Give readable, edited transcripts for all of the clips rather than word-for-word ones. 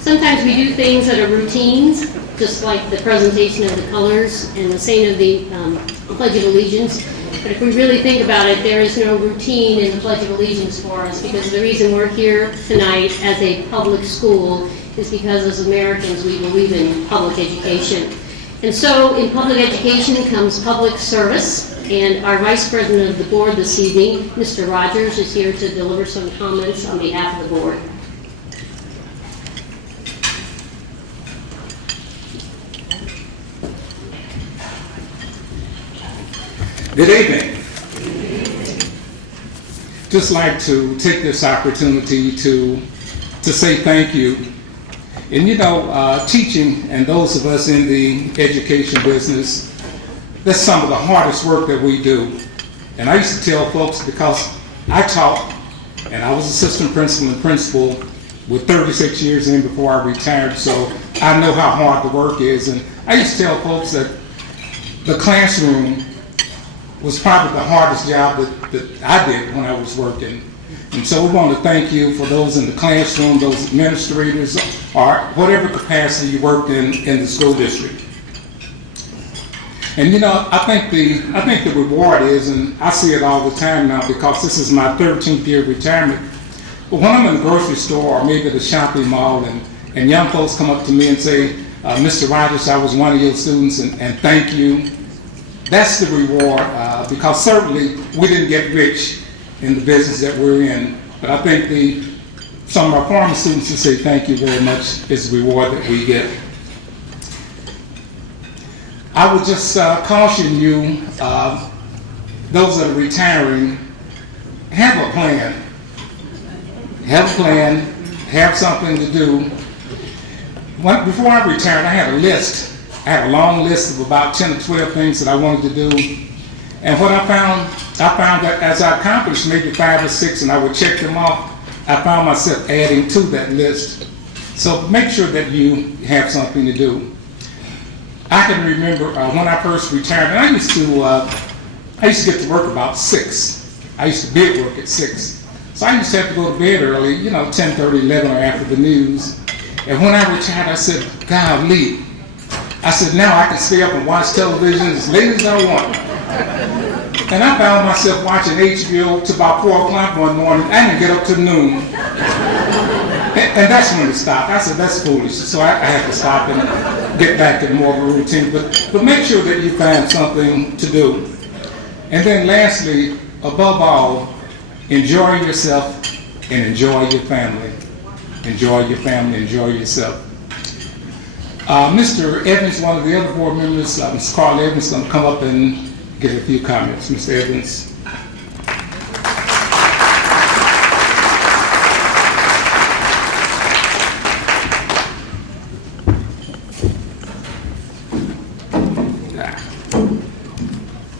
Sometimes we do things that are routines, just like the presentation of the colors and the saying of the Pledge of Allegiance. But if we really think about it, there is no routine in the Pledge of Allegiance for us, because the reason we're here tonight as a public school is because as Americans we believe in public education. And so in public education comes public service, and our Vice President of the Board this evening, Mr. Rogers, is here to deliver some comments on behalf of the Board. Good evening. Just like to take this opportunity to say thank you. And you know, teaching and those of us in the education business, that's some of the hardest work that we do. And I used to tell folks, because I taught and I was assistant principal and principal with 36 years in before I retired, so I know how hard the work is. And I used to tell folks that the classroom was probably the hardest job that I did when I was working. And so we want to thank you for those in the classroom, those administrators, or whatever capacity you worked in the school district. And you know, I think the reward is, and I see it all the time now because this is my 13th year of retirement, but when I'm in the grocery store or maybe the shopping mall and young folks come up to me and say, Mr. Rogers, I was one of your students and thank you. That's the reward, because certainly we didn't get rich in the business that we're in, but I think some of our former students to say thank you very much is the reward that we get. I would just caution you, those that are retiring, have a plan. Have a plan, have something to do. Before I retired, I had a list. I had a long list of about 10 or 12 things that I wanted to do. And what I found that as I accomplished maybe 5 or 6 and I would check them off, I found myself adding to that list. So make sure that you have something to do. I can remember when I first retired, and I used to get to work about 6. I used to be at work at 6. So I used to have to go to bed early, you know, 10:30, 11 or after the news. And when I retired, I said, golly, I said, now I can stay up and watch television as late as I want. And I found myself watching HBO to about 4 o'clock one morning. I didn't get up to noon. And that's when it stopped. I said, that's foolish. So I had to stop and get back to more of a routine. But make sure that you find something to do. And then lastly, above all, enjoy yourself and enjoy your family. Enjoy your family, enjoy yourself. Mr. Evans, one of the other board members, Mr. Carl Evans, is going to come up and give a few comments. Mr. Evans.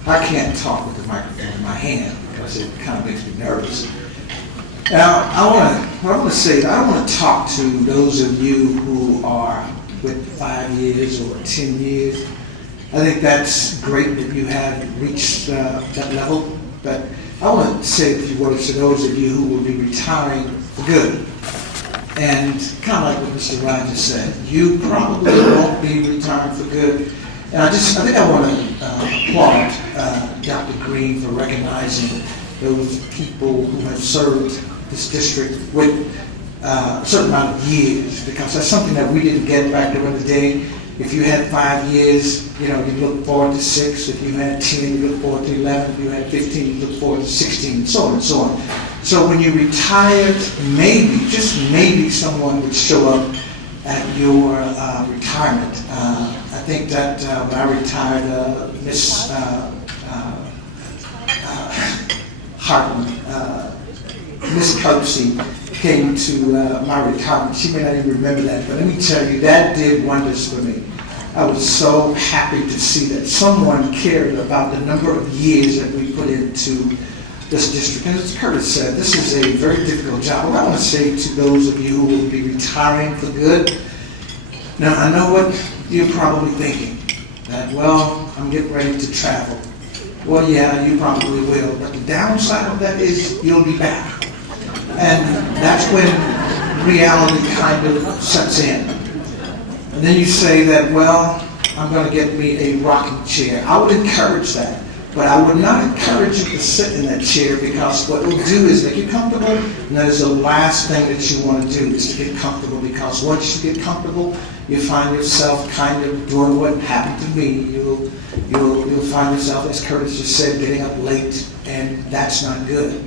I can't talk with the microphone in my hand because it kind of makes me nervous. Now, I want to say that I want to talk to those of you who are with 5 years or 10 years. I think that's great that you have reached that level, but I want to say a few words to those of you who will be retiring for good. And kind of like what Mr. Rogers said, you probably won't be retiring for good. And I think I want to applaud Dr. Green for recognizing those people who have served this district with a certain amount of years, because that's something that we didn't get back during the day. If you had 5 years, you know, you look forward to 6. If you had 10, you look forward to 11. If you had 15, you look forward to 16, and so on and so on. So when you retired, maybe, just maybe, someone would show up at your retirement. I think that when I retired, Miss Hartman, Miss Coatsy came to my retirement. She may not even remember that, but let me tell you, that did wonders for me. I was so happy to see that someone cared about the number of years that we put into this district. And as Curtis said, this is a very difficult job. What I want to say to those of you who will be retiring for good, now I know what you're probably thinking, that, well, I'm getting ready to travel. Well, yeah, you probably will, but the downside of that is you'll be back. And that's when reality kind of sets in. And then you say that, well, I'm going to get me a rocking chair. I would encourage that, but I would not encourage you to sit in that chair, because what it will do is make you comfortable, and that is the last thing that you want to do, is to get comfortable, because once you get comfortable, you find yourself kind of doing what happened to me. You'll find yourself, as Curtis just said, getting up late, and that's not good.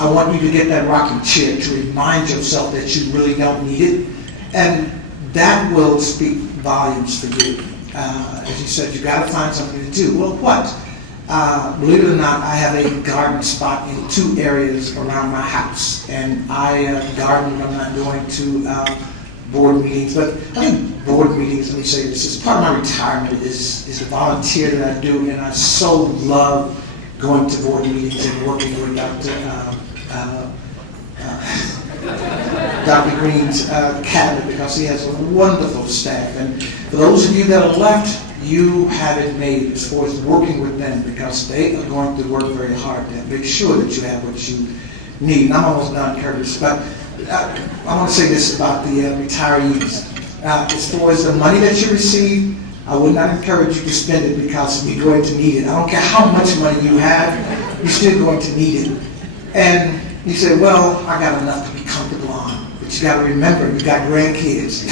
I want you to get that rocking chair to remind yourself that you really don't need it, and that will speak volumes for you. As you said, you got to find something to do. Well, what? Believe it or not, I have a garden spot in 2 areas around my house, and I garden when I'm not going to board meetings. But I think board meetings, let me say this, is part of my retirement is the volunteer that I do, and I so love going to board meetings and working with Dr. Green's cabinet, because he has a wonderful staff. And for those of you that are left, you have it made as far as working with them, because they are going to work very hard to make sure that you have what you need. And I'm almost done, Curtis, but I want to say this about the retirees. As far as the money that you receive, I would not encourage you to spend it, because you're going to need it. I don't care how much money you have, you're still going to need it. And you say, well, I got enough to be comfortable on. But you got to remember, you got grandkids.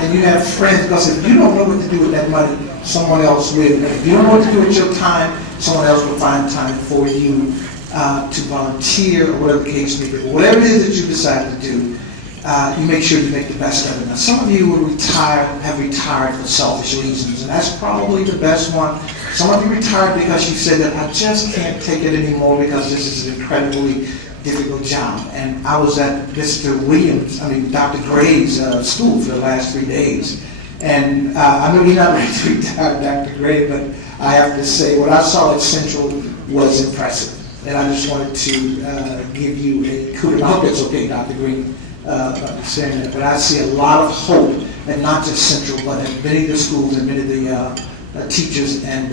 And you have friends, because if you don't know what to do with that money, someone else will. And if you don't know what to do with your time, someone else will find time for you to volunteer, or whatever the case may be. Whatever it is that you decide to do, you make sure you make the best of it. Now, some of you will have retired for selfish reasons, and that's probably the best one. Some of you retired because you said that I just can't take it anymore, because this is an incredibly difficult job. And I was at Dr. Gray's school for the last 3 days. And I know you're not ready to retire, Dr. Gray, but I have to say what I saw at Central was impressive. And I just wanted to give you a kudos. I hope that's okay, Dr. Green, saying that. But I see a lot of hope, and not just Central, but at many of the schools and many of the teachers and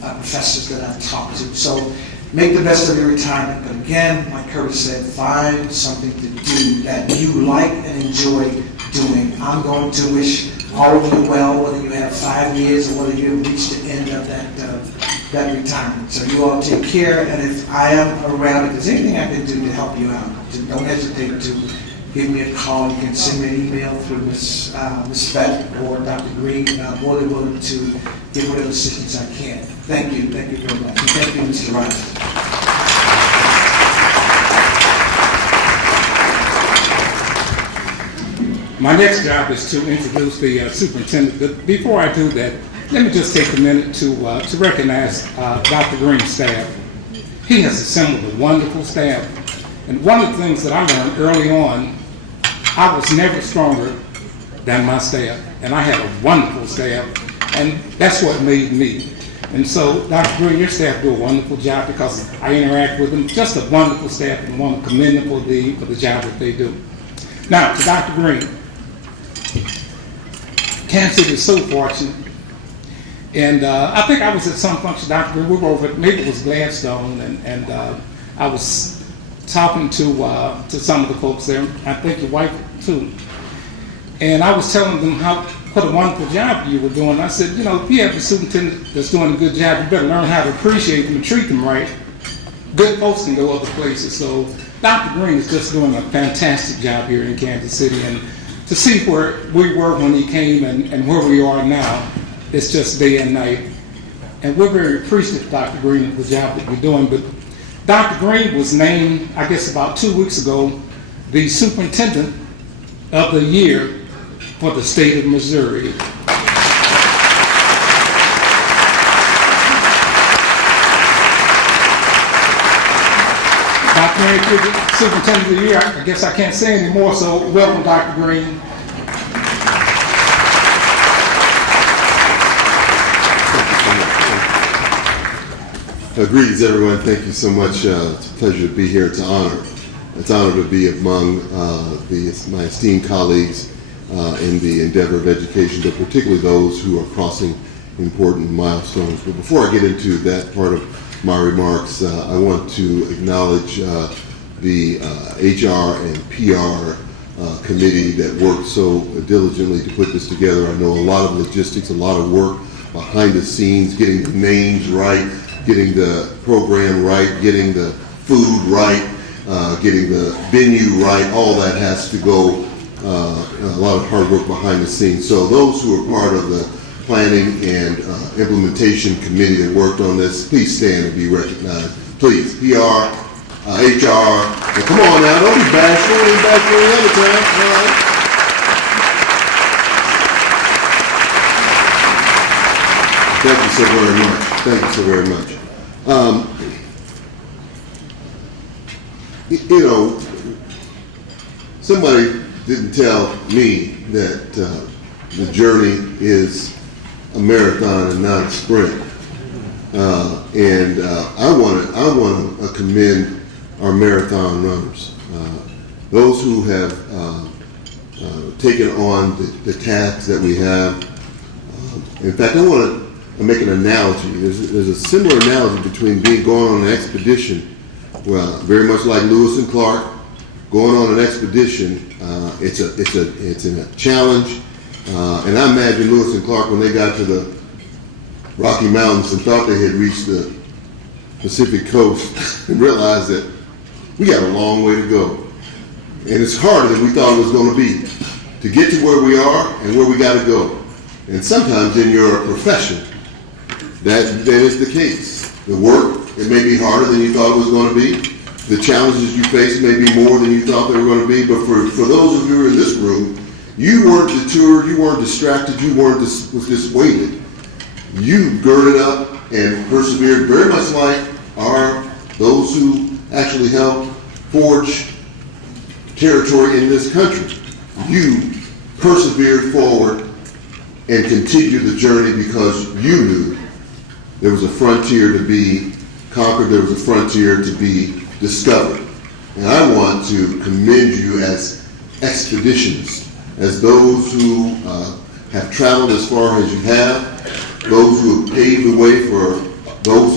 professors that I've talked to. So make the best of your retirement. But again, like Curtis said, find something to do that you like and enjoy doing. I'm going to wish all of you well, whether you have 5 years or whether you have reached the end of that retirement. So you all take care, and if I am around, if there's anything I can do to help you out, don't hesitate to give me a call. You can send me an email through Ms. Fett or Dr. Green, and I'm more than willing to give whatever assistance I can. Thank you very much. And thank you, Mr. Rice. My next job is to introduce the superintendent. But before I do that, let me just take a minute to recognize Dr. Green's staff. He has assembled a wonderful staff. And one of the things that I learned early on, I was never stronger than my staff. And I had a wonderful staff, and that's what made me. And so, Dr. Green, your staff do a wonderful job, because I interact with them. Just a wonderful staff, and I want to commend them for the job that they do. Now, to Dr. Green, Kansas City is so fortunate. And I think I was at some function, Dr. Green, we were over, maybe it was Gladstone, and I was talking to some of the folks there, I think your wife too. And I was telling them what a wonderful job you were doing. I said, if you have a superintendent that's doing a good job, you better learn how to appreciate them and treat them right. Good folks can go other places. So Dr. Green is just doing a fantastic job here in Kansas City. And to see where we were when he came and where we are now, it's just day and night. And we're very appreciative, Dr. Green, of the job that you're doing. But Dr. Green was named, I guess about 2 weeks ago, the Superintendent of the Year for the state of Missouri. Dr. Green, if you're the Superintendent of the Year, I guess I can't say anymore, so welcome, Dr. Green. Greetings, everyone. Thank you so much. It's a pleasure to be here. It's an honor. It's an honor to be among my esteemed colleagues in the endeavor of education, but particularly those who are crossing important milestones. But before I get into that part of my remarks, I want to acknowledge the HR and PR committee that worked so diligently to put this together. I know a lot of logistics, a lot of work behind the scenes, getting the names right, getting the program right, getting the food right, getting the venue right. All that has to go, a lot of hard work behind the scenes. So those who are part of the planning and implementation committee that worked on this, please stand and be recognized. Please, PR, HR, and come on now, don't be bashful, ain't bashful any other time. All right. Thank you so very much. Thank you so very much. You know, somebody didn't tell me that the journey is a marathon and not a sprint. I want to commend our marathon runners, those who have taken on the tasks that we have. In fact, I want to make an analogy. There's a similar analogy between going on an expedition. Well, very much like Lewis and Clark, going on an expedition. It's a challenge, and I imagine Lewis and Clark, when they got to the Rocky Mountains and thought they had reached the Pacific coast, and realized that we got a long way to go, and it's harder than we thought it was going to be to get to where we are and where we got to go. And sometimes in your profession, that is the case. The work, it may be harder than you thought it was going to be. The challenges you face may be more than you thought they were going to be. But for those of you who are in this room, you weren't deterred, you weren't distracted, you weren't dissuaded. You girded up and persevered, very much like those who actually helped forge territory in this country. You persevered forward and continued the journey because you knew there was a frontier to be conquered, there was a frontier to be discovered. And I want to commend you as expeditionists, as those who have traveled as far as you have, those who have paved the way for those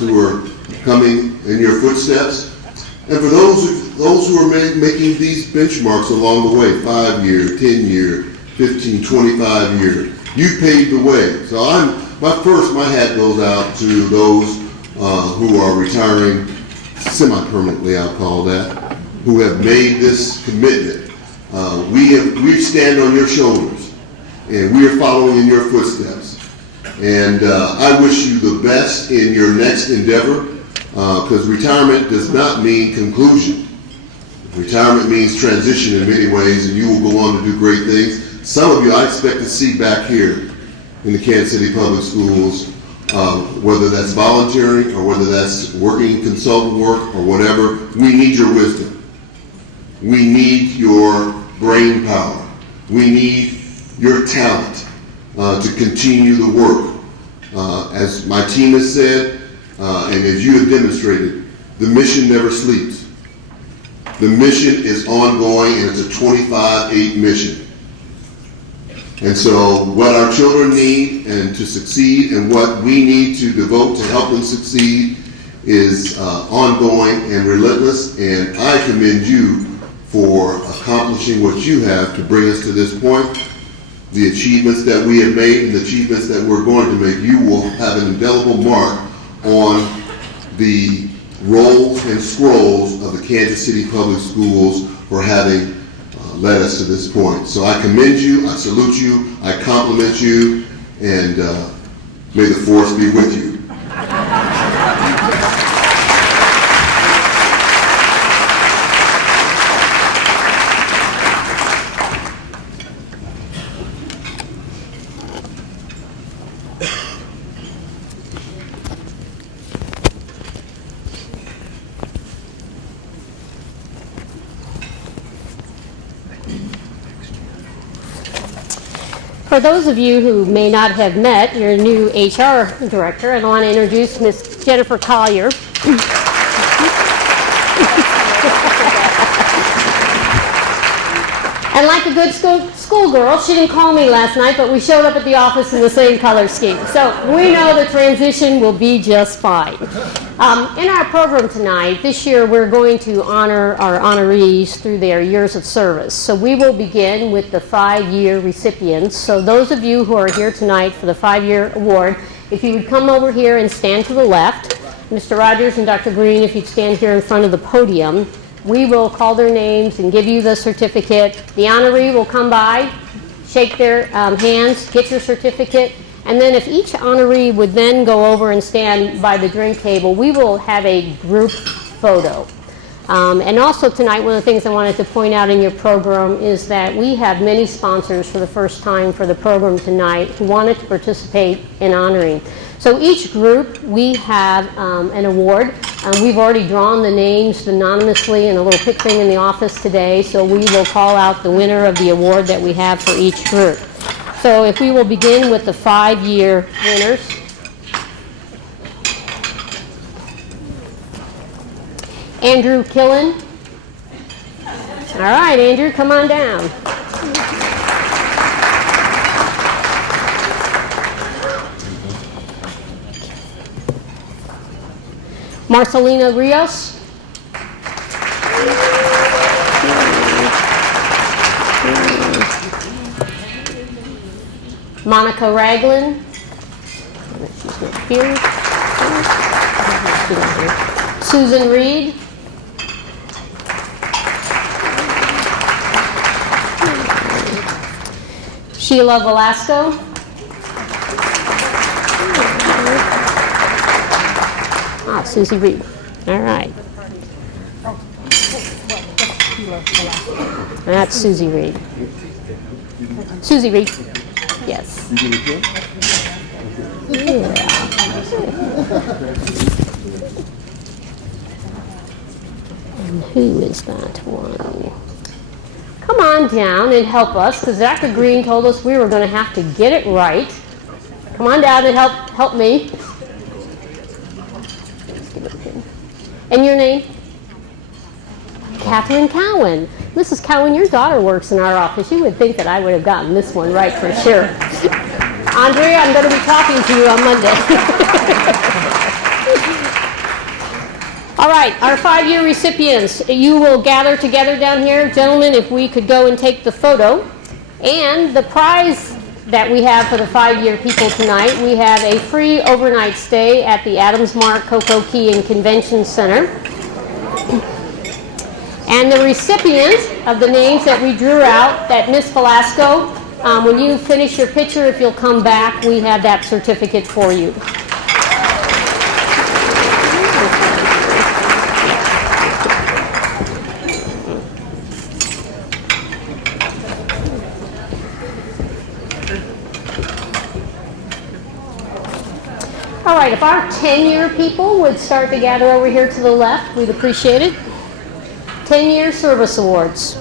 who are coming in your footsteps, and for those who are making these benchmarks along the way, 5-year, 10-year, 15, 25 years. You paved the way. So my hat goes out to those who are retiring semi-permanently, I'll call that, who have made this commitment. We stand on your shoulders, and we are following in your footsteps. And I wish you the best in your next endeavor, because retirement does not mean conclusion. Retirement means transition in many ways, and you will go on to do great things. Some of you I expect to see back here in the Kansas City Public Schools, whether that's volunteering or whether that's working consultant work or whatever. We need your wisdom. We need your brain power. We need your talent to continue the work. As my team has said, and as you have demonstrated, the mission never sleeps. The mission is ongoing, and it's a 25/8 mission. And so what our children need and to succeed, and what we need to devote to help them succeed, is ongoing and relentless. And I commend you for accomplishing what you have to bring us to this point. The achievements that we have made and the achievements that we're going to make, you will have an indelible mark on the rolls and scrolls of the Kansas City Public Schools for having led us to this point. So I commend you, I salute you, I compliment you, and may the force be with you. For those of you who may not have met your new HR director, I want to introduce Ms. Jennifer Collier. And like a good schoolgirl, she didn't call me last night, but we showed up at the office in the same color scheme. So we know the transition will be just fine. In our program tonight, this year we're going to honor our honorees through their years of service. So we will begin with the 5-year recipients. So those of you who are here tonight for the 5-year award, if you would come over here and stand to the left, Mr. Rogers and Dr. Green, if you'd stand here in front of the podium, we will call their names and give you the certificate. The honoree will come by, shake their hands, get your certificate, and then if each honoree would then go over and stand by the drink table, we will have a group photo. And also tonight, one of the things I wanted to point out in your program is that we have many sponsors for the first time for the program tonight who wanted to participate in honoring. So each group, we have an award. We've already drawn the names anonymously in a little pick thing in the office today, so we will call out the winner of the award that we have for each group. So if we will begin with the 5-year winners. Andrew Killen. All right, Andrew, come on down. Marcelina Rios. Monica Ragland. She's not here. Susan Reed. Sheila Velasco. Susie Reed. All right. That's Susie Reed. Susie Reed. Yes. Yeah. And who is that one? Come on down and help us, because Dr. Green told us we were going to have to get it right. Come on down and help me. And your name? Catherine Cowan. Mrs. Cowan, your daughter works in our office. You would think that I would have gotten this one right for sure. Andrea, I'm going to be talking to you on Monday. All right, our 5-year recipients. You will gather together down here. Gentlemen, if we could go and take the photo. And the prize that we have for the 5-year people tonight, we have a free overnight stay at the Adams Mark Cocoa Key and Convention Center. And the recipient of the names that we drew out, that Miss Velasco, when you finish your picture, if you'll come back, we have that certificate for you. All right, if our 10-year people would start to gather over here to the left, we'd appreciate it. 10-year service awards.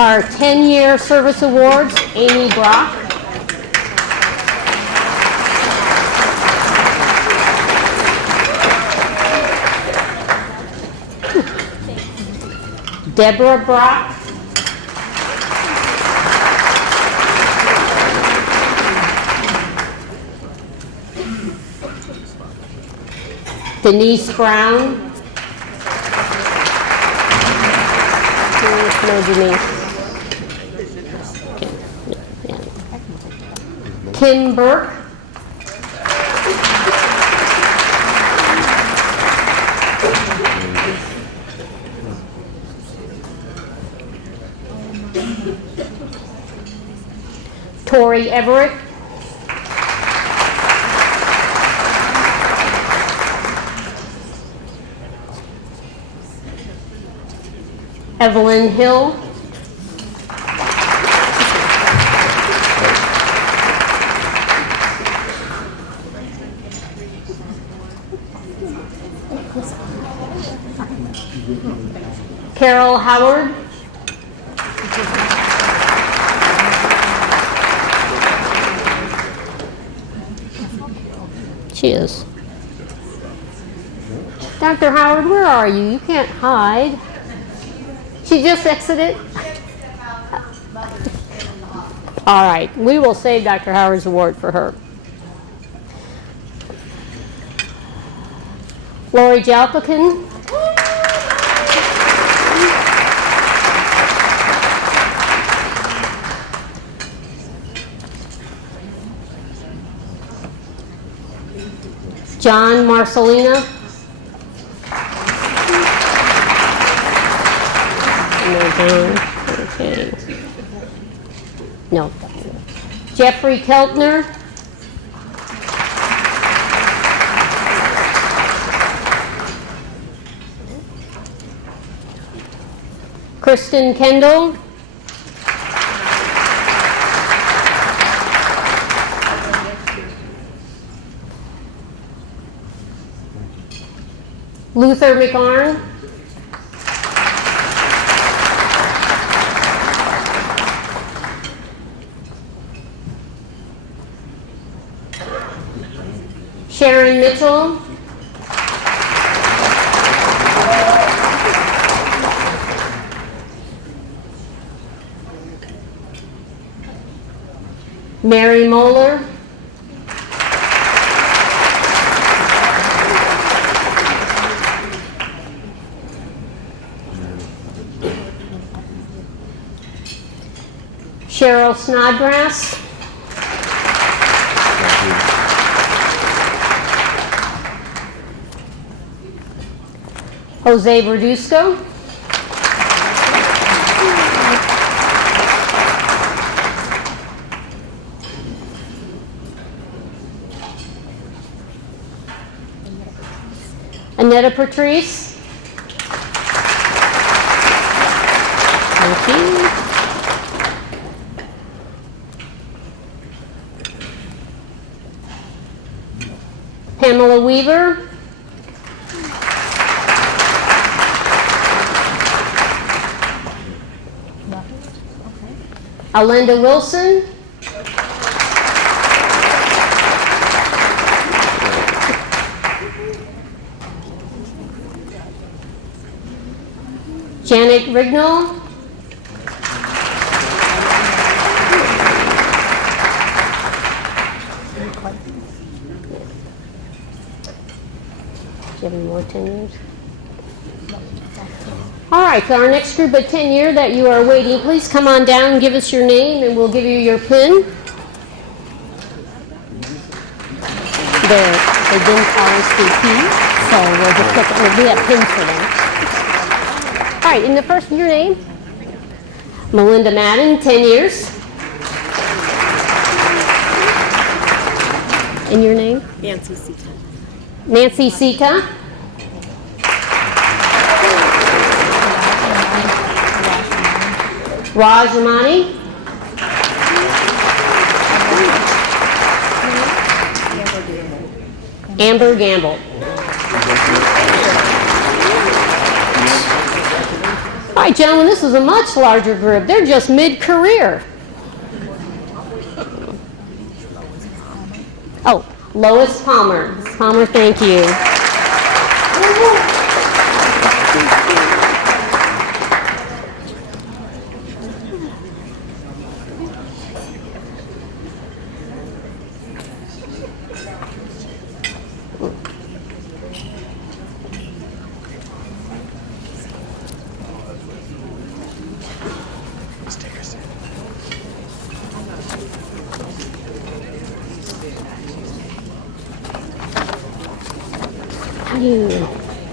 Our 10-year service awards, Amy Brock. Deborah Brock. Denise Brown. No Denise. Kim Burke. Tori Everett. Evelyn Hill. Carol Howard. She is. Dr. Howard, where are you? You can't hide. She just exited. All right, we will save Dr. Howard's award for her. Lori Jalpakin. John Marcelina. No, John. Okay. No. Jeffrey Keltner. Kristen Kendall. Luther McArn. Sharon Mitchell. Mary Moeller. Cheryl Snodgrass. Jose Verduzco. Annetta Patrice. Thank you. Pamela Weaver. Alinda Wilson. Janet Rignall. Do you have any more tenures? All right, so our next group of tenure that you are waiting, please come on down and give us your name, and we'll give you your pin. They didn't RSVP, so we'll just put them, we have pins for them. All right, in the first, your name? Melinda Madden, 10 years. And your name? Nancy Sita. Nancy Sita. Raj Ramani. Amber Gamble. All right, gentlemen, this is a much larger group. They're just mid-career. Oh, Lois Palmer. Palmer, thank you.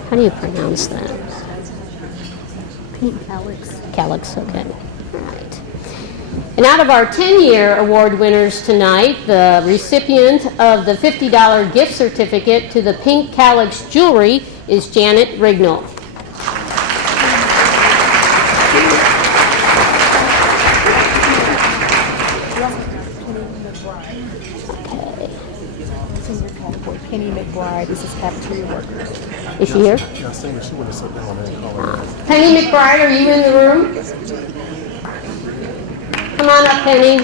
How do you pronounce that? Alex. Calyx, okay. All right. And out of our 10-year award winners tonight, the recipient of the $50 gift certificate to the Pink Calyx Jewelry is Janet Rignall. Penny McBride, this is cafeteria worker. Is she here? Yeah, I think she would have sat down there and called her. Penny McBride, are you in the room? Come on up, Penny.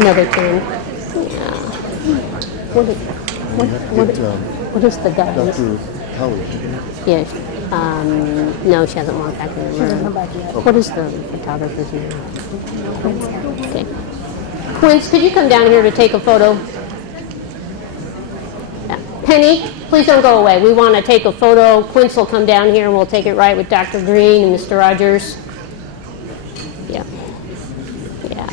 Another 10. Yeah. What is the guidance? Dr. Howard. Yeah. No, she hasn't walked back in the room. What is the photographer's name? Okay. Quince, could you come down here to take a photo? Yeah. Penny, please don't go away. We want to take a photo. Quince will come down here and we'll take it right with Dr. Green and Mr. Rogers. Yeah. Yeah.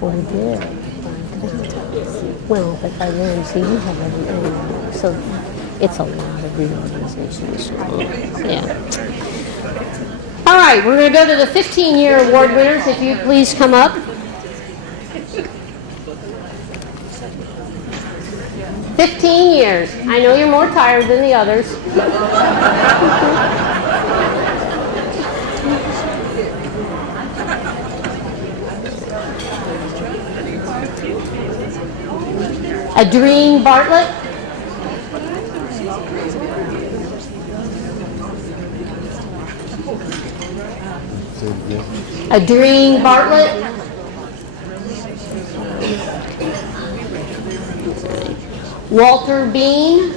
Well, we did. Well, but by then, see, you have everything. So it's a lot of reorganization. Yeah. All right, we're going to go to the 15-year award winners. If you please come up. 15 years. I know you're more tired than the others. Adrene Bartlett. Adrene Bartlett. Walter Bean.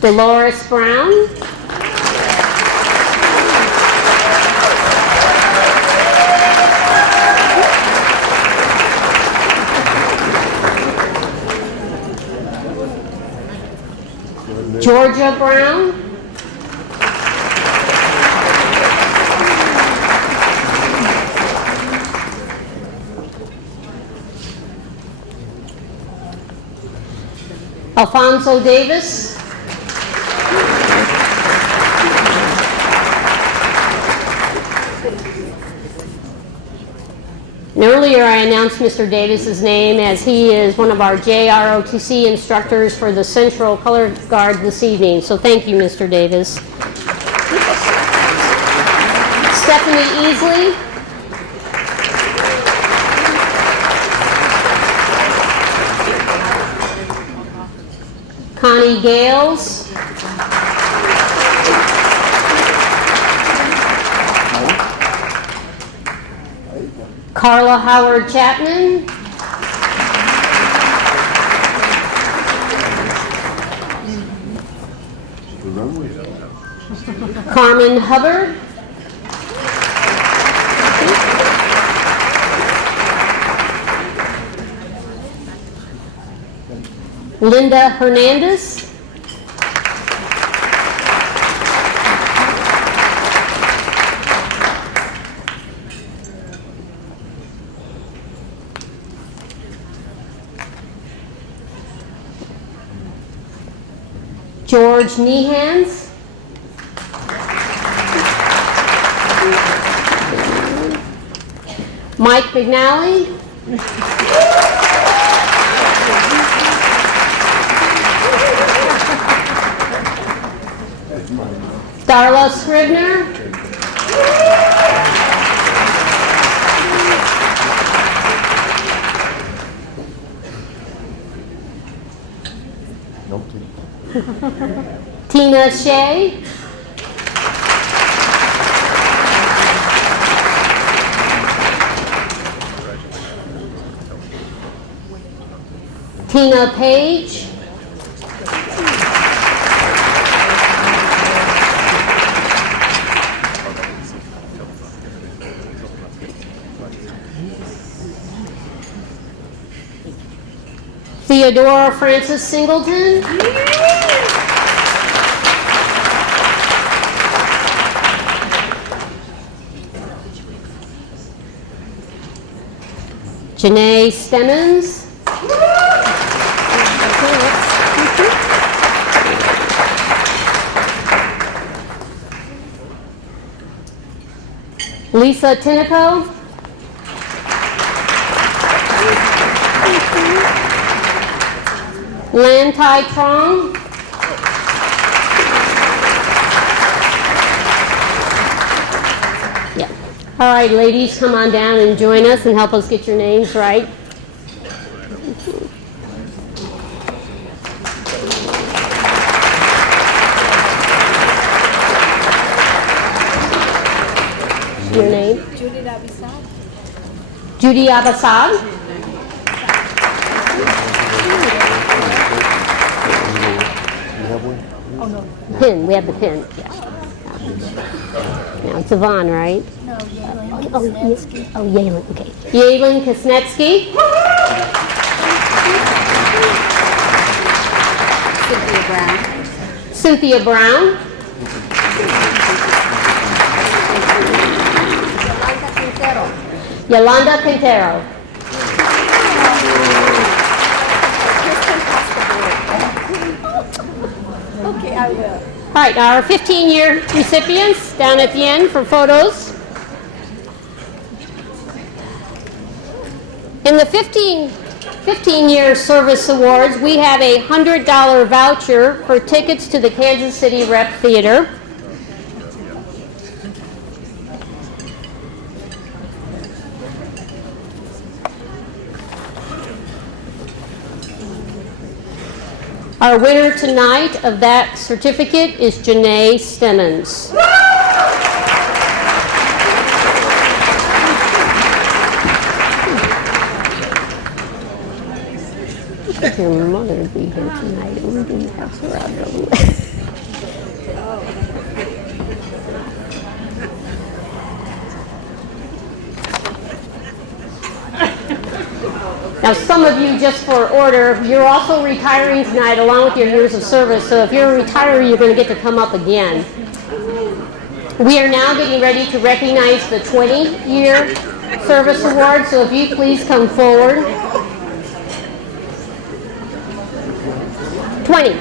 Dolores Brown. Georgia Brown. Alfonso Davis. And earlier I announced Mr. Davis's name as he is one of our JROTC instructors for the Central Color Guard this evening. So thank you, Mr. Davis. Stephanie Easley. Connie Gales. Carla Howard Chapman. Carmen Hubbard. Linda Hernandez. George Nehans. Mike McNally. Darla Scribner. Tina Shea. Tina Page. Theodora Francis Singleton. Janae Stemmons. Lisa Tinico. Lan Tai Trong. Yeah. All right, ladies, come on down and join us and help us get your names right. Your name? Judy Abisad. Judy Abasad. You have one? Oh, no. Pin. We have the pin. Yeah. Now it's Yvonne, right? No, Yalen Oh, Kuznetsky. Yalen. Okay. Yalen Kuznetsky. Cynthia Brown. Cynthia Brown. Yolanda Quintero. Yolanda Quintero. Kristen Pastor. Okay, I will. All right, our 15-year recipients down at the end for photos. In the 15-year service awards, we have a $100 voucher for tickets to the Kansas City Rep Theater. Our winner tonight of that certificate is Janae Stemmons. Your mother would be here tonight, and we didn't have her out of the way. Now, some of you, just for order, you're also retiring tonight along with your years of service, so if you're a retiree, you're going to get to come up again. We are now getting ready to recognize the 20-year service award, so if you please come forward. 20.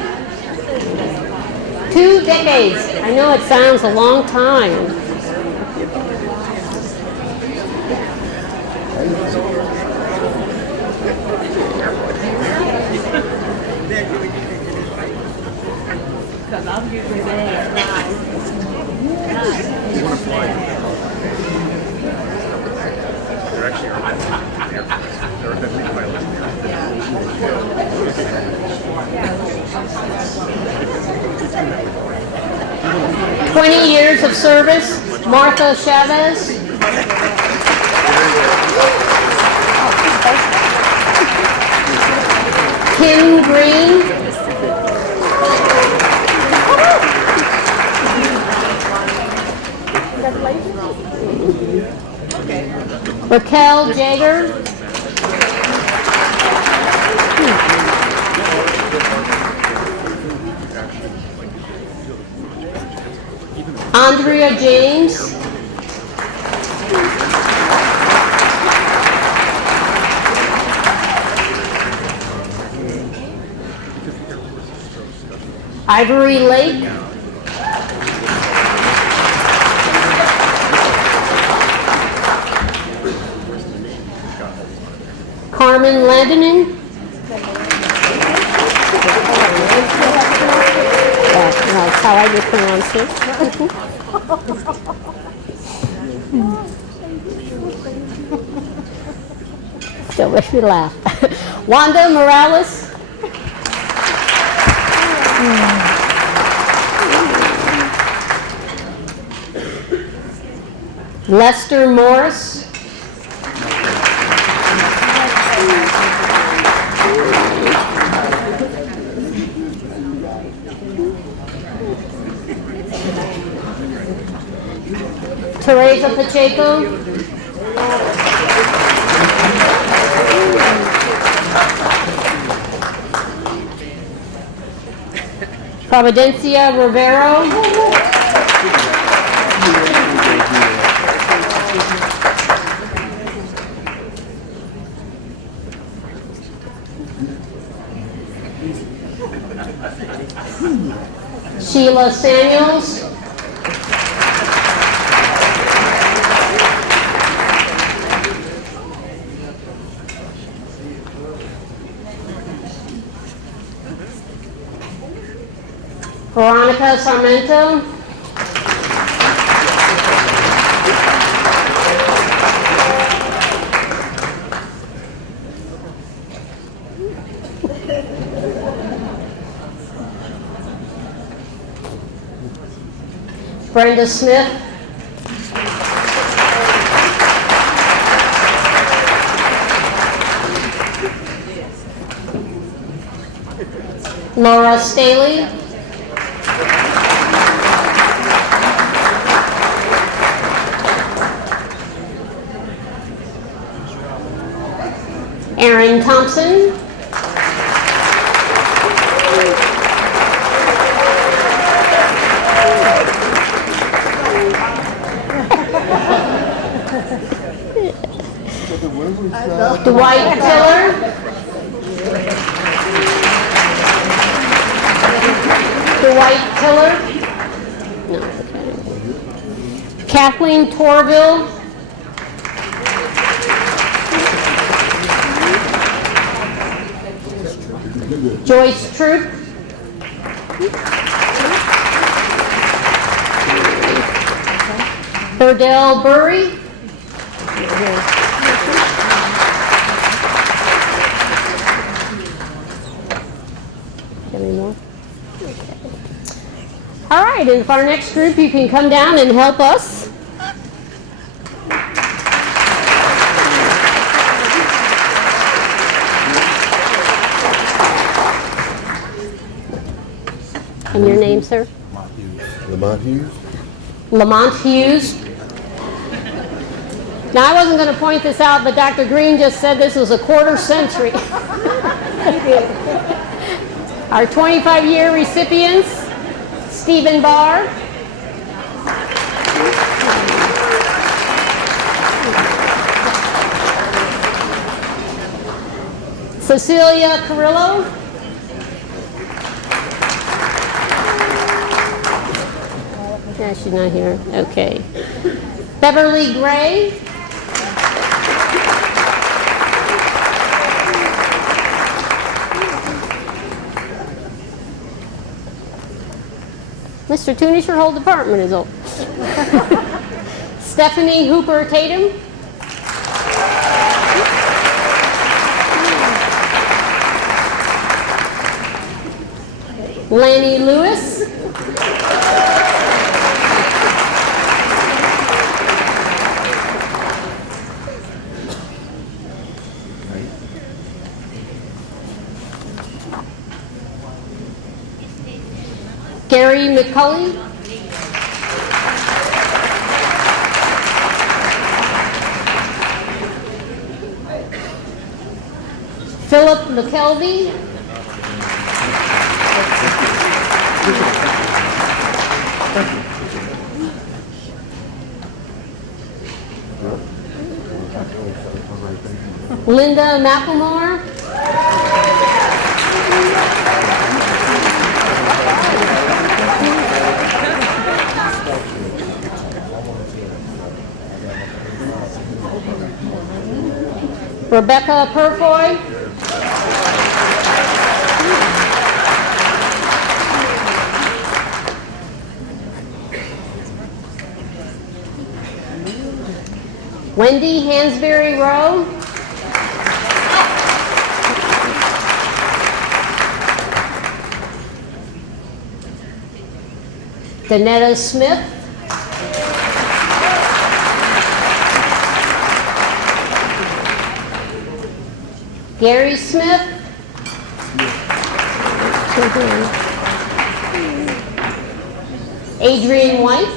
2 decades. I know it sounds a long time. They're actually they're definitely my list here. 20 years of service, Martha Chavez. Kim Green. Raquel Jager. Andrea James. Ivory Lake. Carmen Landinen. That's how I would pronounce it. Still makes me laugh. Wanda Morales. Lester Morris. Teresa Pacheco. Providencia Rivero. Sheila Samuels. Veronica Sarmento. Brenda Smith. Laura Staley. Aaron Thompson. Dwight Tiller. Dwight Tiller. No, okay. Kathleen Torville. Joyce Troop. Burdell Burry. Any more? All right, and for our next group, you can come down and help us. And your name, sir? Lamont Hughes. Lamont Hughes. Now, I wasn't going to point this out, but Dr. Green just said this was a quarter century. Our 25-year recipients, Stephen Barr, Cecilia Carrillo, yeah, she's not here. Okay. Beverly Gray, Mr. Toonish, your whole department is open. Stephanie Hooper Tatum. Lanny Lewis. Gary McCulley. Philip McKelvey. Linda McLemore. Rebecca Purfoy. Wendy Hansberry Rowe. Danetta Smith. Gary Smith. Adrian White.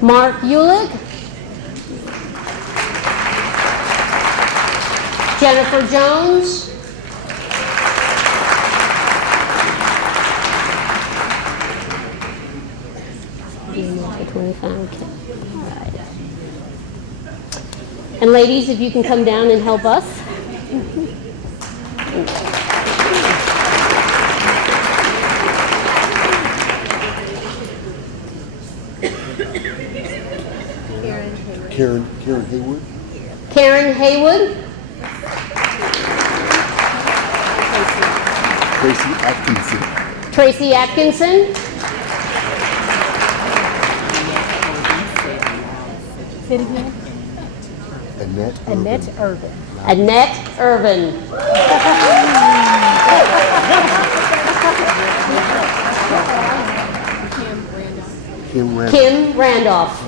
Mark Ulick. Jennifer Jones. For 25, okay. All right. And ladies, if you can come down and help us. Karen Haywood. Karen Haywood. Tracy Atkinson. Tracy Atkinson. Say it again. Annette Irvin. Annette Irvin. Kim Randolph.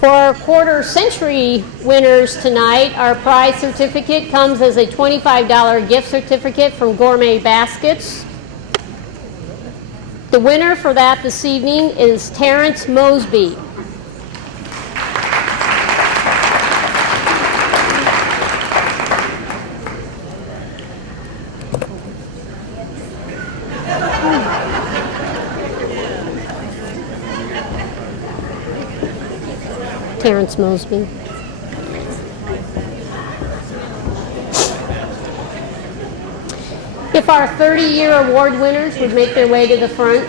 For our quarter century winners tonight, our prize certificate comes as a $25 gift certificate from Gourmet Baskets. The winner for that this evening is Terrence Mosby. Terrence Mosby. If our 30-year award winners would make their way to the front.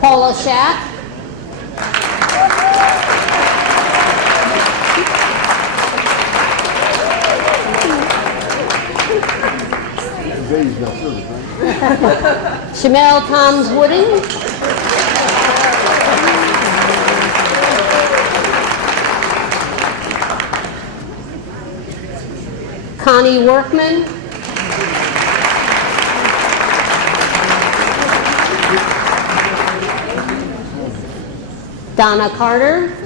Paula Schaff. Shamel Toms Wooden. Connie Workman. Donna Carter.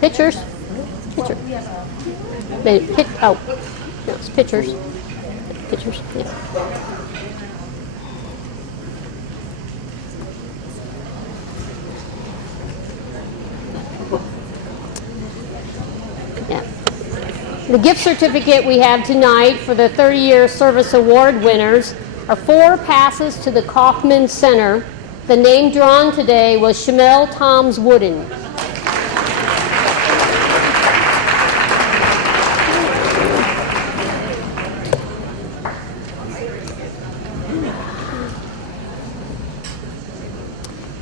Pictures. Picture. Oh, no, it's pictures. Pictures, yeah. The gift certificate we have tonight for the 30-year service award winners are 4 passes to the Kaufman Center. The name drawn today was Shamel Toms Wooden.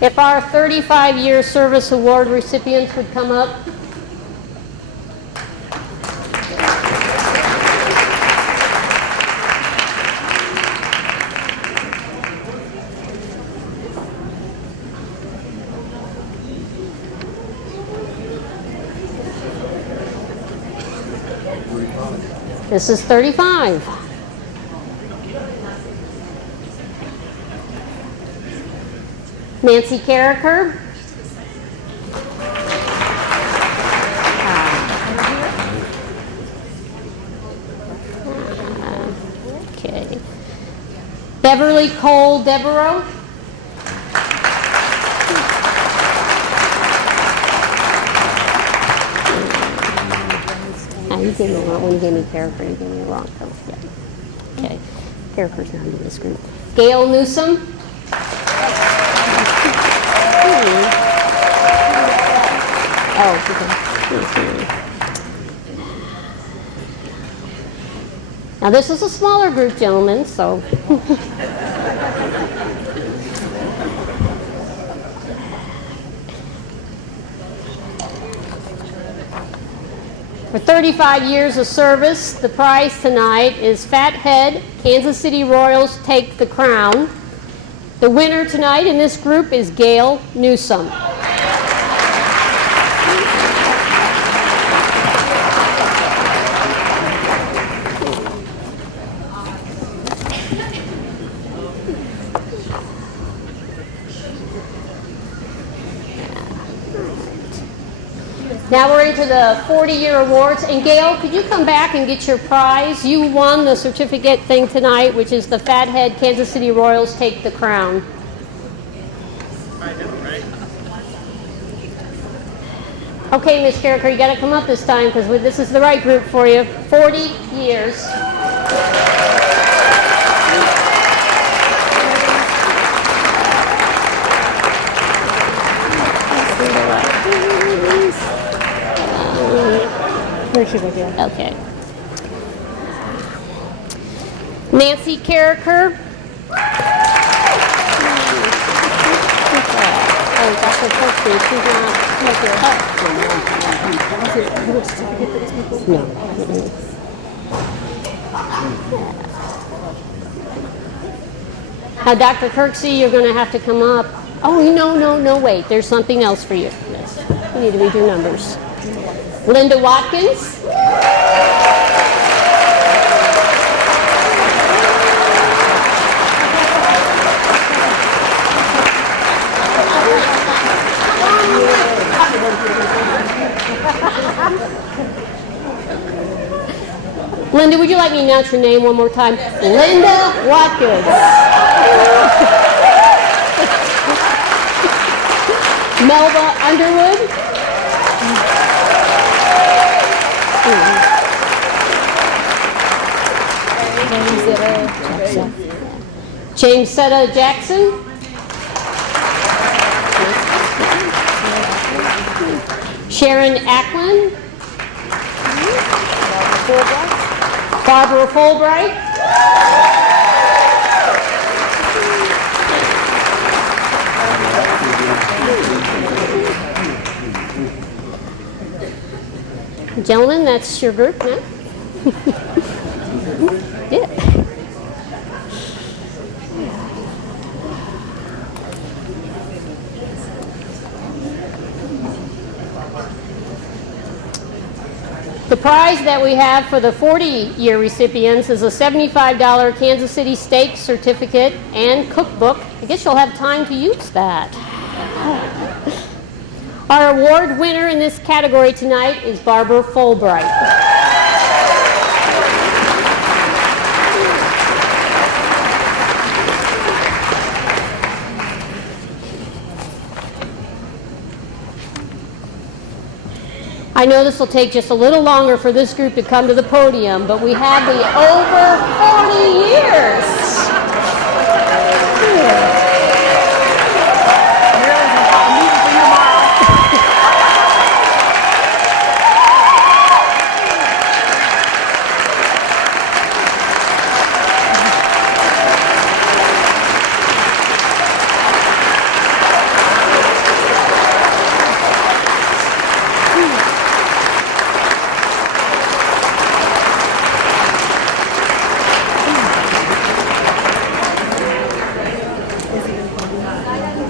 If our 35-year service award recipients would come up. This is 35. Nancy Carricker. Okay. Beverly Cole Devereaux. You gave me the wrong. When you gave me Carricker, you gave me the wrong color. Yeah. Okay. Carricker's not in this group. Gail Newsom. Oh, okay. Now, this is a smaller group, gentlemen, so. For 35 years of service, the prize tonight is Fathead, Kansas City Royals take the crown. The winner tonight in this group is Gail Newsom. Now we're into the 40-year awards. And Gail, could you come back and get your prize? You won the certificate thing tonight, which is the Fathead Kansas City Royals take the crown. Okay, Miss Carricker, you got to come up this time because this is the right group for you. 40 years. Where should I go? Okay. Nancy Carricker. Oh, Dr. Kirksey, she's not here. No. Now, Dr. Kirksey, you're going to have to come up. Oh, no, wait. There's something else for you. Yes. You need to read your numbers. Linda Watkins. Linda, would you like me to announce your name one more time? Linda Watkins. Melba Underwood. James Setta Jackson. Sharon Ackland. Barbara Fulbright. Gentlemen, that's your group now. Yeah. The prize that we have for the 40-year recipients is a $75 Kansas City Steak certificate and cookbook. I guess you'll have time to use that. Our award winner in this category tonight is Barbara Fulbright. I know this will take just a little longer for this group to come to the podium, but we have the over 40 years.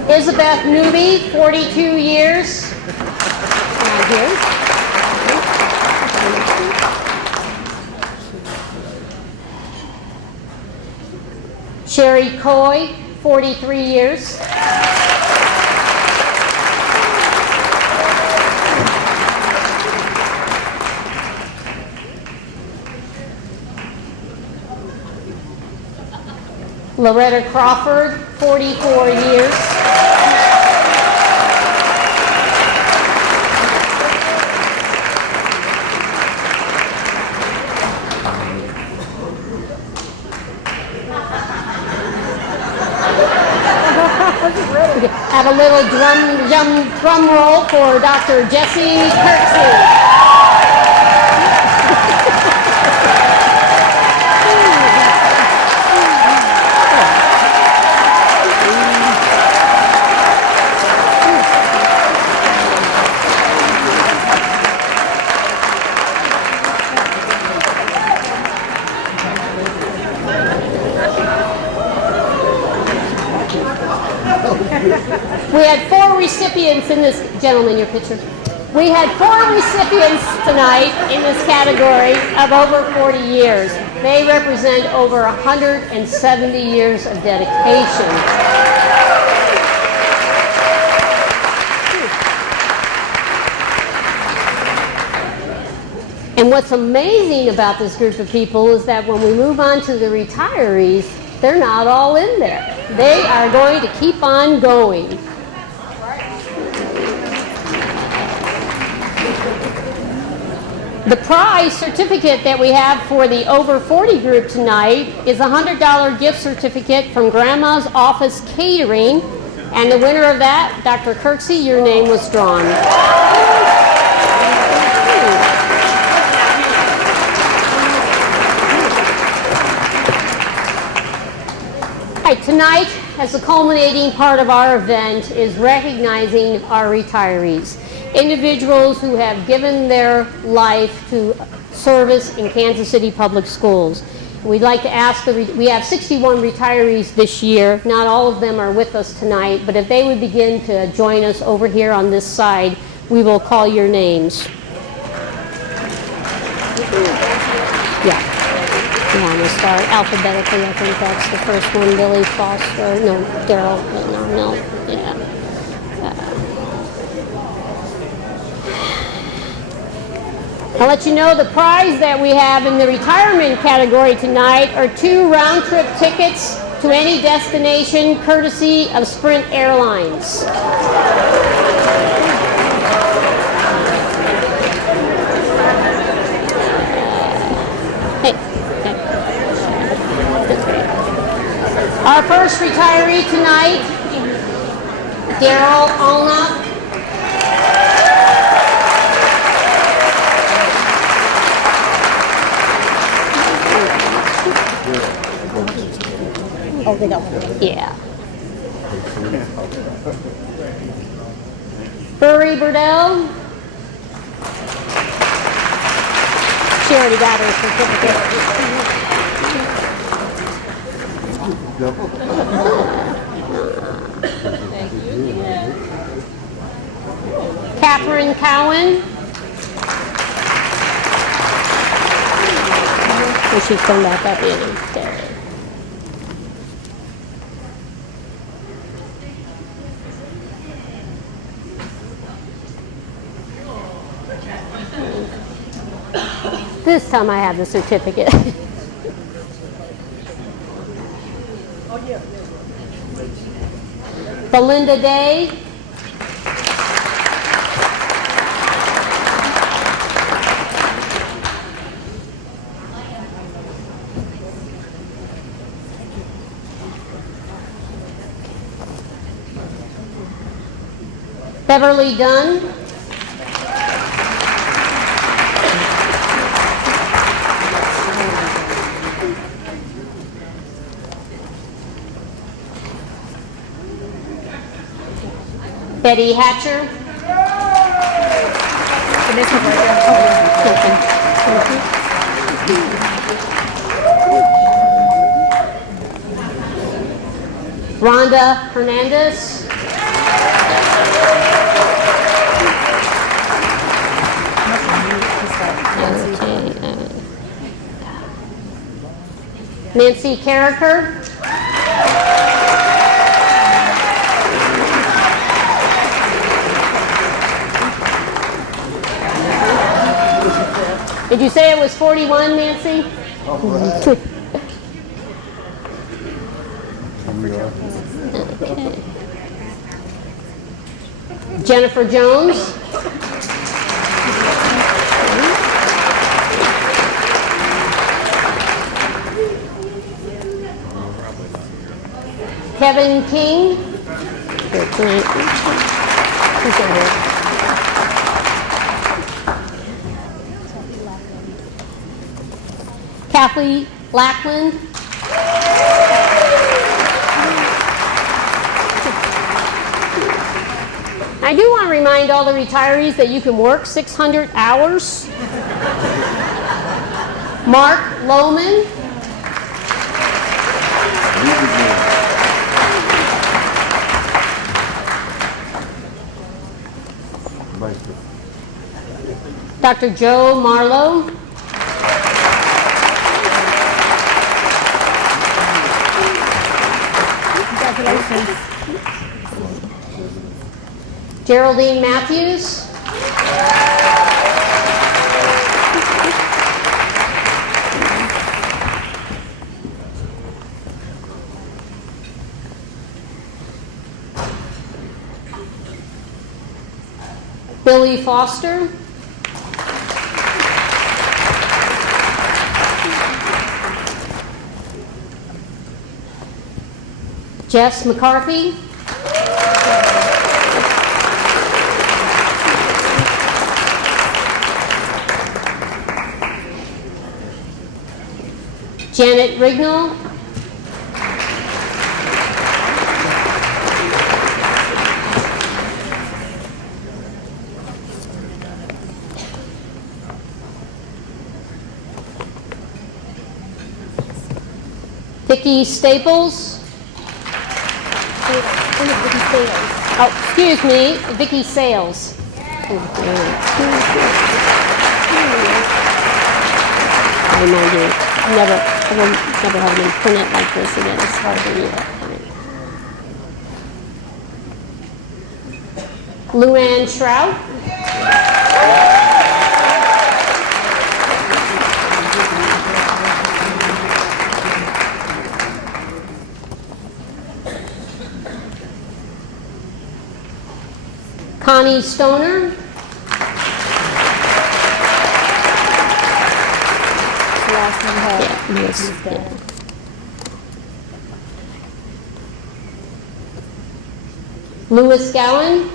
Elizabeth Newby, 42 years. Right here. Sherry Coy, 43 years. Loretta Crawford, 44 years. Have a little drum roll for Dr. Jessie Kirksey. We had 4 recipients in this, gentleman, your picture. We had 4 recipients tonight in this category of over 40 years. They represent over 170 years of dedication. And what's amazing about this group of people is that when we move on to the retirees, they're not all in there. They are going to keep on going. The prize certificate that we have for the over 40 group tonight is a $100 gift certificate from Grandma's Office Catering. And the winner of that, Dr. Kirksey, your name was drawn. Tonight, as the culminating part of our event, is recognizing our retirees, individuals who have given their life to service in Kansas City Public Schools. We'd like to ask, we have 61 retirees this year. Not all of them are with us tonight, but if they would begin to join us over here on this side, we will call your names. Yeah. Yeah, I'm going to start alphabetically. I think that's the first one. Billy Foster. No, Daryl. No. Yeah. I'll let you know the prize that we have in the retirement category tonight are 2 round-trip tickets to any destination courtesy of Sprint Airlines. Our first retiree tonight, Daryl Alna. Oh, they got one. Yeah. Burry Burdell. She already got her certificate. Catherine Cowan. And she's come back up in instead. This time I have the certificate. Belinda Day. Beverly Dunn. Betty Hatcher. Rhonda Hernandez. Nancy Carricker. Did you say it was 41, Nancy? Okay. Jennifer Jones. Kevin King. Kathleen Lackland. I do want to remind all the retirees that you can work 600 hours. Mark Lohman. Dr. Joe Marlowe. Congratulations. Geraldine Matthews. Billy Foster. Jess McCarthy. Janet Rignall. Vicki Staples. Oh, excuse me, Vicki Sales. I remind you, I will never have them print it like this again. It's hard to read that. Luann Shrout. Connie Stoner. Last name had. Yes. Yeah. Louis Gowan.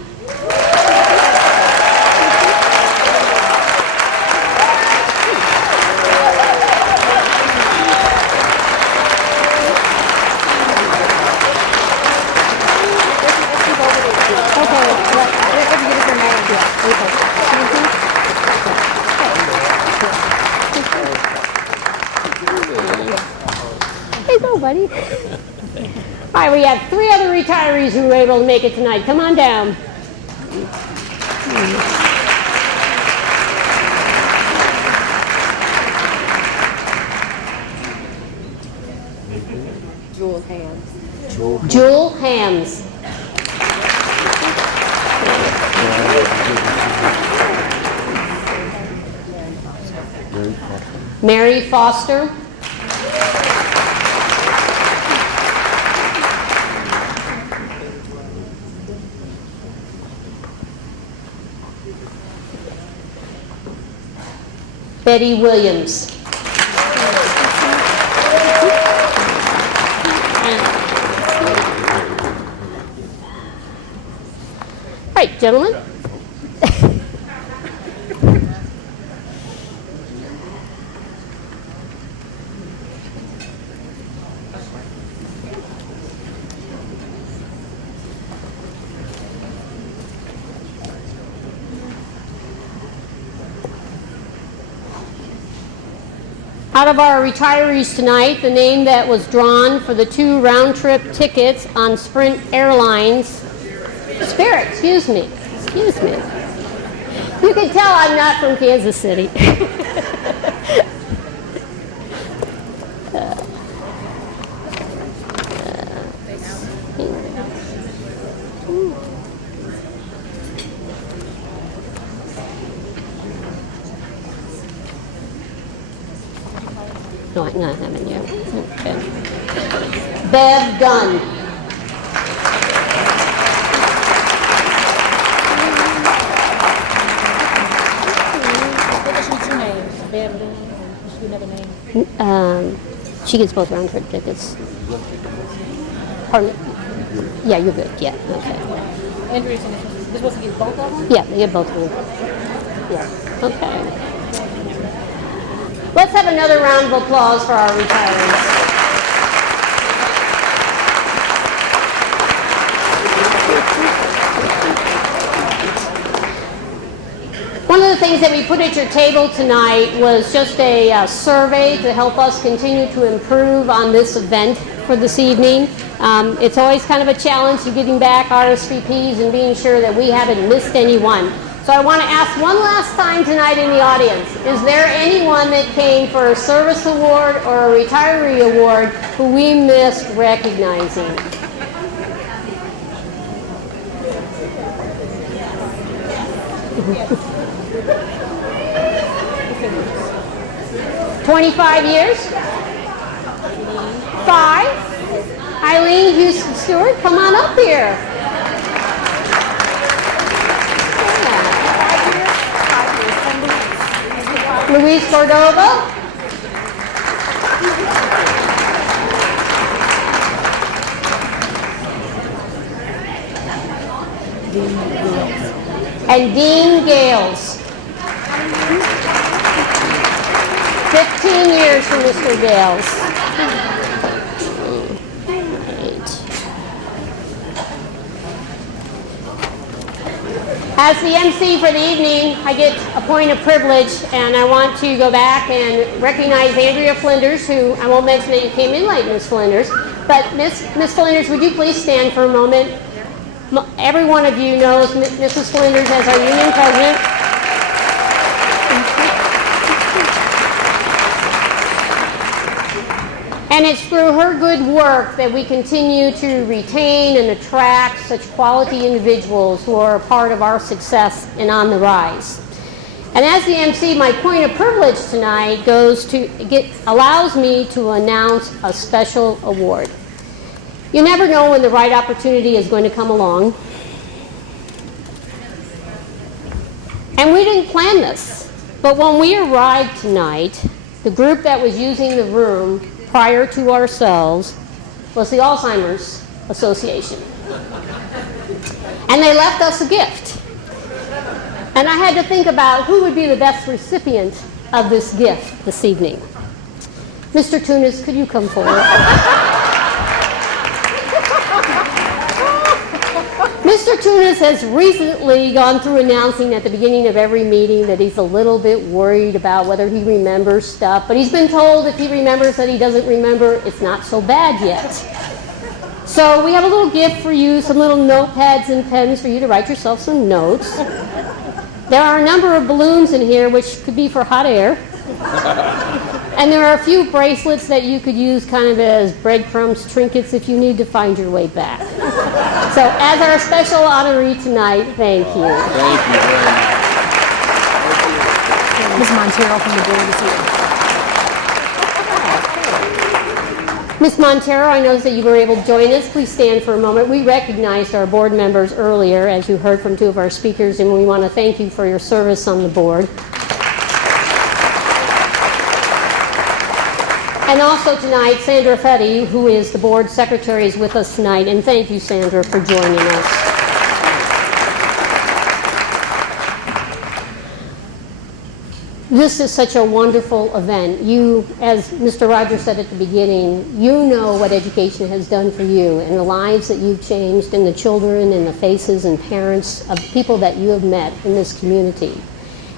Hey, go, buddy. All right, we have 3 other retirees who were able to make it tonight. Come on down. Jewel Hands. Jewel Hams. Mary Foster. Betty Williams. All right, gentlemen. Out of our retirees tonight, the name that was drawn for the 2 round-trip tickets on Sprint Airlines, Spirit, excuse me. You can tell I'm not from Kansas City. No, I'm not having you. Okay. Bev Gunn. What was your name? Bev Lynn? What's your another name? She gets both round trip tickets. Pardon me? Yeah, you're good. Yeah, okay. Andrews, you're supposed to get both of them? Yeah, they get both of them. Yeah, okay. Let's have another round of applause for our retirees. One of the things that we put at your table tonight was just a survey to help us continue to improve on this event for this evening. It's always kind of a challenge to getting back RSVPs and being sure that we haven't missed anyone. So I want to ask one last time tonight in the audience, is there anyone that came for a service award or a retiree award who we missed recognizing? "25 years? 5? Eileen Houston Stewart, come on up here. Luis Cordova. And Dean Gales. 15 years for Mr. Gales. As the MC for the evening, I get a point of privilege, and I want to go back and recognize Andrea Flinders, who I won't mention that you came in late, Miss Flinders, but Miss Flinders, would you please stand for a moment? Every one of you knows Mrs. Flinders as our union president. And it's through her good work that we continue to retain and attract such quality individuals who are a part of our success and on the rise. And as the MC, my point of privilege tonight allows me to announce a special award. You never know when the right opportunity is going to come along. And we didn't plan this, but when we arrived tonight, the group that was using the room prior to ourselves was the Alzheimer's Association. And they left us a gift. And I had to think about who would be the best recipient of this gift this evening. Mr. Tunis, could you come forward? Mr. Tunis has recently gone through announcing at the beginning of every meeting that he's a little bit worried about whether he remembers stuff, but he's been told if he remembers that he doesn't remember, it's not so bad yet. So we have a little gift for you, some little notepads and pens for you to write yourself some notes. There are a number of balloons in here, which could be for hot air. And there are a few bracelets that you could use kind of as breadcrumbs, trinkets, if you need to find your way back. So as our special honoree tonight, thank you. Thank you very much. Ms. Montero from the board is here. Ms. Montero, I noticed that you were able to join us. Please stand for a moment. We recognized our board members earlier, as you heard from two of our speakers, and we want to thank you for your service on the board. And also tonight, Sandra Fetty, who is the board secretary, is with us tonight. And thank you, Sandra, for joining us. This is such a wonderful event. You, as Mr. Rogers said at the beginning, you know what education has done for you and the lives that you've changed and the children and the faces and parents of people that you have met in this community.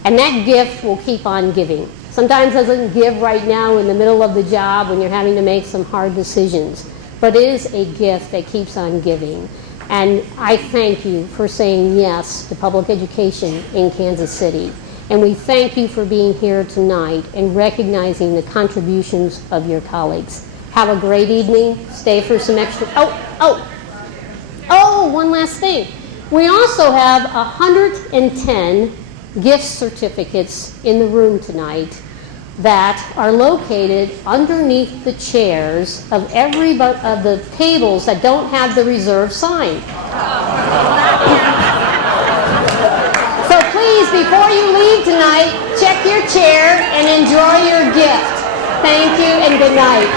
And that gift will keep on giving. Sometimes it doesn't give right now in the middle of the job when you're having to make some hard decisions, but it is a gift that keeps on giving. And I thank you for saying yes to public education in Kansas City. And we thank you for being here tonight and recognizing the contributions of your colleagues. Have a great evening. Stay for some extra. One last thing. We also have 110 gift certificates in the room tonight that are located underneath the chairs of of the tables that don't have the reserve sign. So please, before you leave tonight, check your chair and enjoy your gift. Thank you and good night.